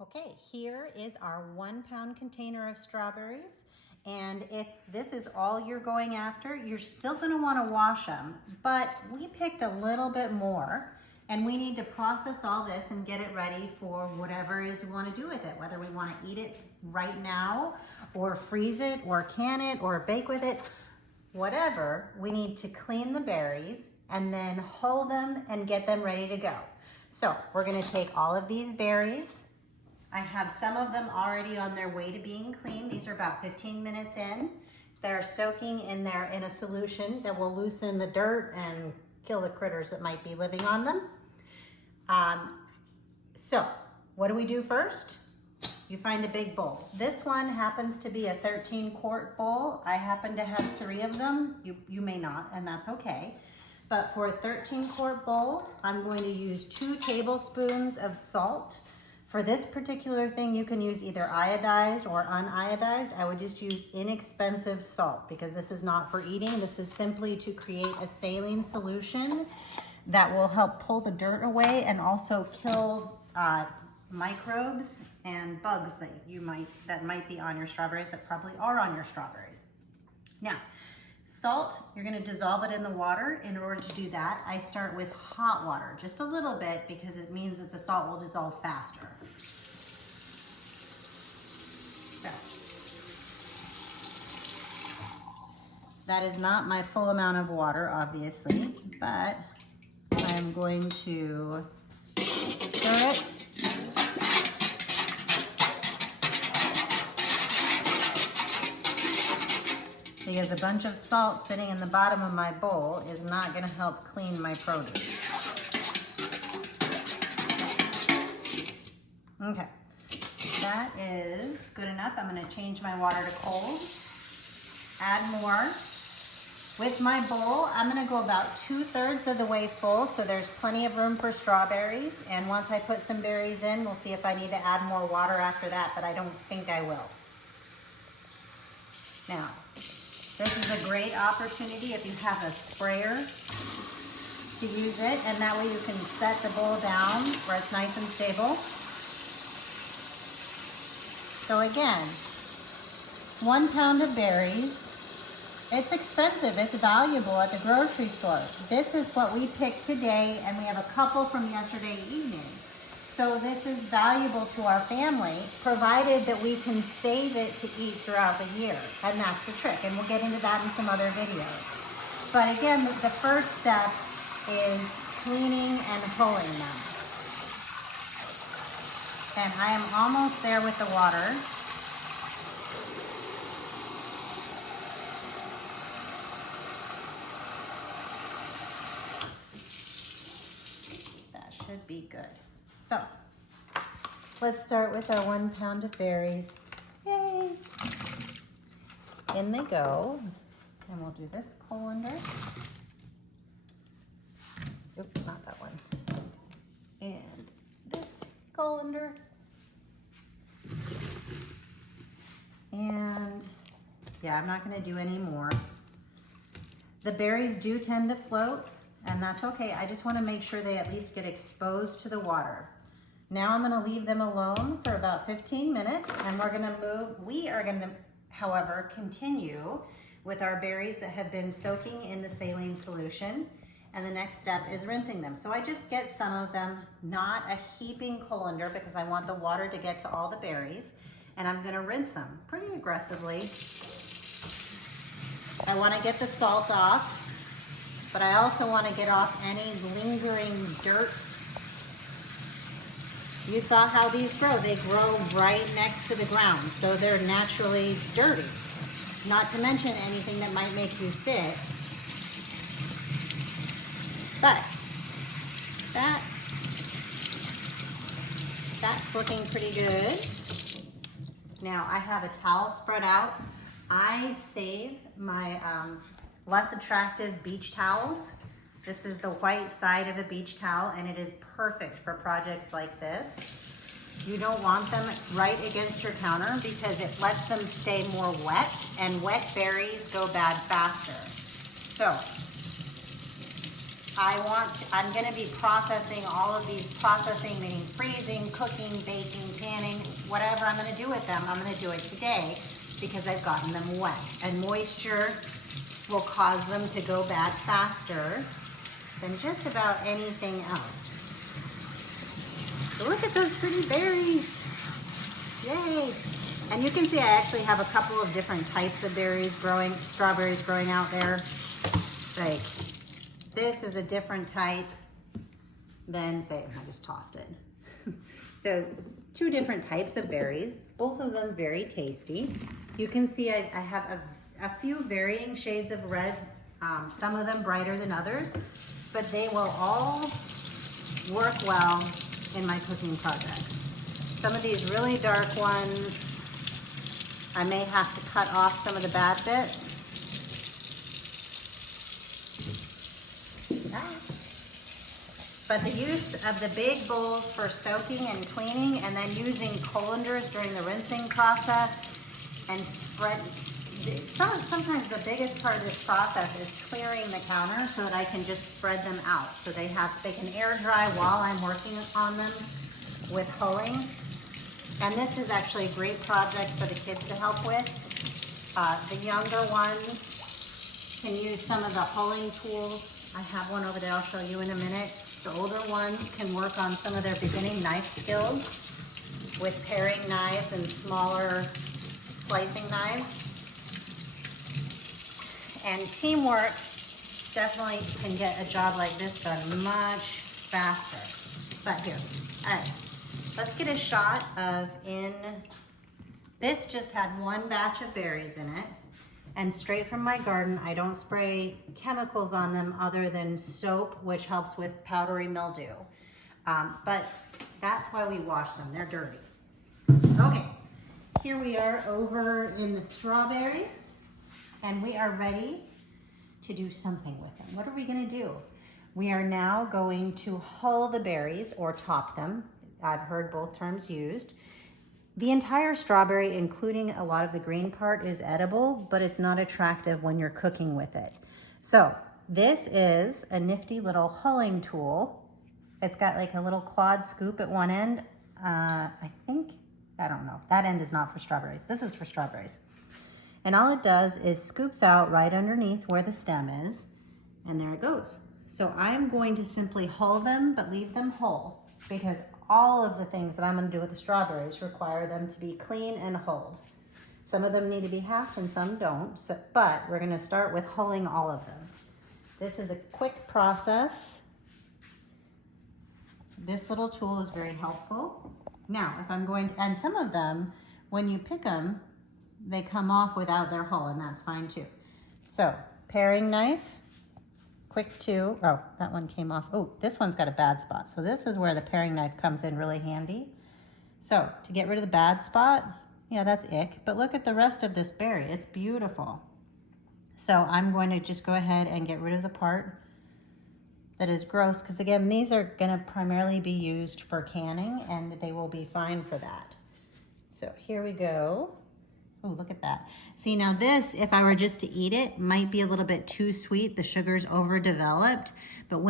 Okay, here is our 1 pound container of strawberries. And if this is all you're going after, you're still gonna wanna wash them, but we picked a little bit more and we need to process all this and get it ready for whatever it is we wanna do with it, whether we wanna eat it right now or freeze it or can it or bake with it, whatever. We need to clean the berries and then hull them and get them ready to go. So we're gonna take all of these berries. I have some of them already on their way to being cleaned. These are about 15 minutes in. They're soaking in there in a solution that will loosen the dirt and kill the critters that might be living on them. So what do we do first? You find a big bowl. This one happens to be a 13-quart bowl. I happen to have 3 of them. You may not, and that's okay. But for a 13-quart bowl, I'm going to use 2 tablespoons of salt. For this particular thing, you can use either iodized or uniodized. I would just use inexpensive salt because this is not for eating. This is simply to create a saline solution that will help pull the dirt away and also kill microbes and bugs that might be on your strawberries, that probably are on your strawberries. Now, salt, you're gonna dissolve it in the water. In order to do that, I start with hot water, just a little bit, because it means that the salt will dissolve faster. So, that is not my full amount of water, obviously, but I'm going to stir it. Because a bunch of salt sitting in the bottom of my bowl is not going to help clean my produce. Okay, that is good enough. I'm going to change my water to cold. Add more. With my bowl, I'm going to go about 2/3 of the way full, so there's plenty of room for strawberries. And once I put some berries in, we'll see if I need to add more water after that, but I don't think I will. Now, this is a great opportunity if you have a sprayer to use it, and that way you can set the bowl down where it's nice and stable. So again, 1 pound of berries. It's expensive, it's valuable at the grocery store. This is what we picked today, and we have a couple from yesterday evening. So this is valuable to our family, provided that we can save it to eat throughout the year. And that's the trick. And we'll get into that in some other videos. But again, the first step is cleaning and hulling them. And I am almost there with the water. That should be good. So, let's start with our 1 pound of berries. Yay! In they go. And we'll do this colander. Oop, not that one. And this colander. And yeah, I'm not gonna do any more. The berries do tend to float, and that's okay. I just wanna make sure they at least get exposed to the water. Now I'm gonna leave them alone for about 15 minutes, and we are gonna, however, continue with our berries that have been soaking in the saline solution, and the next step is rinsing them. So I just get some of them, not a heaping colander, because I want the water to get to all the berries, and I'm gonna rinse them pretty aggressively. I wanna get the salt off, but I also wanna get off any lingering dirt. You saw how these grow. They grow right next to the ground, so they're naturally dirty. Not to mention anything that might make you sick. But that's looking pretty good. Now I have a towel spread out. I save my less attractive beach towels. This is the white side of a beach towel, and it is perfect for projects like this. You don't want them right against your counter because it lets them stay more wet, and wet berries go bad faster. So I'm gonna be processing all of these, processing meaning freezing, cooking, baking, panning, whatever I'm gonna do with them, I'm gonna do it today because I've gotten them wet. And moisture will cause them to go bad faster than just about anything else. So look at those pretty berries. Yay. And you can see I actually have a couple of different types of berries growing, strawberries growing out there. Like, this is a different type than, say, I just tossed it. So 2 different types of berries, both of them very tasty. You can see I have a few varying shades of red, some of them brighter than others, but they will all work well in my cooking projects. Some of these really dark ones, I may have to cut off some of the bad bits. But the use of the big bowls for soaking and cleaning, and then using colanders during the rinsing process, and spread. Sometimes the biggest part of this process is clearing the counter so that I can just spread them out. So they can air dry while I'm working on them with hulling. And this is actually a great project for the kids to help with. The younger ones can use some of the hulling tools. I have one over there I'll show you in a minute. The older ones can work on some of their beginning knife skills with paring knives and smaller slicing knives. And teamwork definitely can get a job like this done much faster. But here, all right, let's get a shot of this just had 1 batch of berries in it. And straight from my garden, I don't spray chemicals on them other than soap, which helps with powdery mildew. But that's why we wash them, they're dirty. Okay, here we are over in the strawberries, and we are ready to do something with them. What are we gonna do? We are now going to hull the berries or top them. I've heard both terms used. The entire strawberry, including a lot of the green part, is edible, but it's not attractive when you're cooking with it. So this is a nifty little hulling tool. It's got like a little clawed scoop at one end. I don't know. That end is not for strawberries. This is for strawberries. And all it does is scoops out right underneath where the stem is, and there it goes. So I'm going to simply hull them, but leave them whole, because all of the things that I'm going to do with the strawberries require them to be clean and hulled. Some of them need to be halved and some don't, but we're going to start with hulling all of them. This is a quick process. This little tool is very helpful. Now, if I'm going to, and some of them, when you pick them, they come off without their hull, and that's fine too. So, paring knife. Quick 2, oh, that one came off. Oh, this one's got a bad spot. So this is where the paring knife comes in really handy. So to get rid of the bad spot, yeah, that's ick. But look at the rest of this berry. It's beautiful. So I'm going to just go ahead and get rid of the part that is gross, because again, these are going to primarily be used for canning, and they will be fine for that. So here we go. Oh, look at that. See, now this, if I were just to eat it, might be a little bit too sweet. The sugar's overdeveloped. But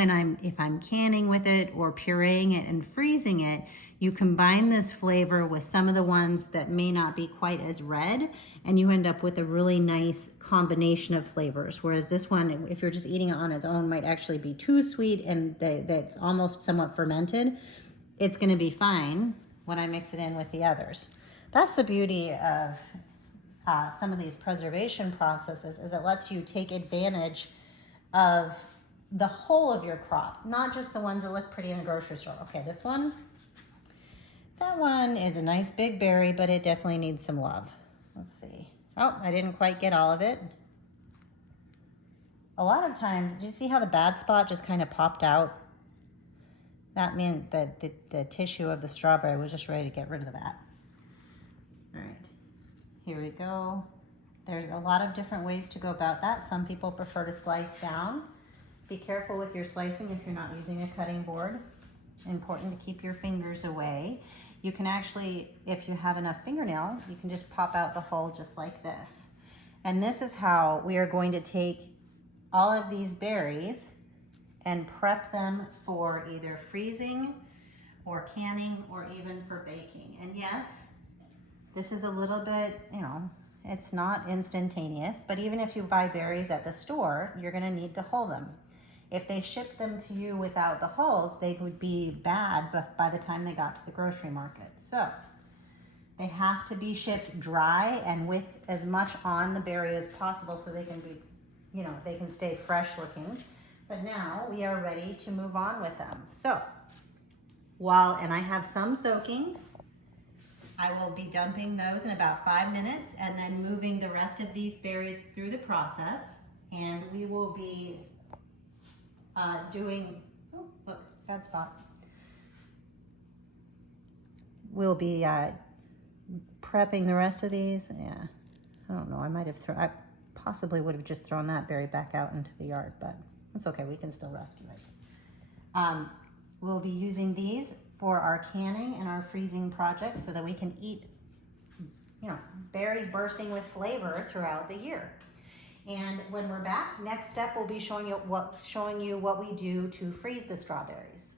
if I'm canning with it or pureeing it and freezing it, you combine this flavor with some of the ones that may not be quite as red, and you end up with a really nice combination of flavors. Whereas this one, if you're just eating it on its own, might actually be too sweet and that's almost somewhat fermented. It's gonna be fine when I mix it in with the others. That's the beauty of some of these preservation processes, is it lets you take advantage of the whole of your crop, not just the ones that look pretty in the grocery store. Okay, this one, that one is a nice big berry, but it definitely needs some love. Let's see. Oh, I didn't quite get all of it. A lot of times, did you see how the bad spot just kind of popped out? That meant that the tissue of the strawberry was just ready to get rid of that. All right. Here we go. There's a lot of different ways to go about that. Some people prefer to slice down. Be careful with your slicing if you're not using a cutting board. Important to keep your fingers away. You can actually, if you have enough fingernail, you can just pop out the hull just like this. And this is how we are going to take all of these berries and prep them for either freezing or canning or even for baking. And yes, this is a little bit, you know, it's not instantaneous, but even if you buy berries at the store, you're gonna need to hull them. If they shipped them to you without the hulls, they would be bad by the time they got to the grocery market. So they have to be shipped dry and with as much on the berry as possible so they can be, you know, they can stay fresh looking. But now we are ready to move on with them. So and I have some soaking, I will be dumping those in about 5 minutes and then moving the rest of these berries through the process. And we will be doing, oh, look, bad spot. We'll be prepping the rest of these. Yeah, I don't know, I possibly would have just thrown that berry back out into the yard, but it's okay, we can still rescue it. We'll be using these for our canning and our freezing projects so that we can eat, you know, berries bursting with flavor throughout the year. And when we're back, next step will be showing you what we do to freeze the strawberries.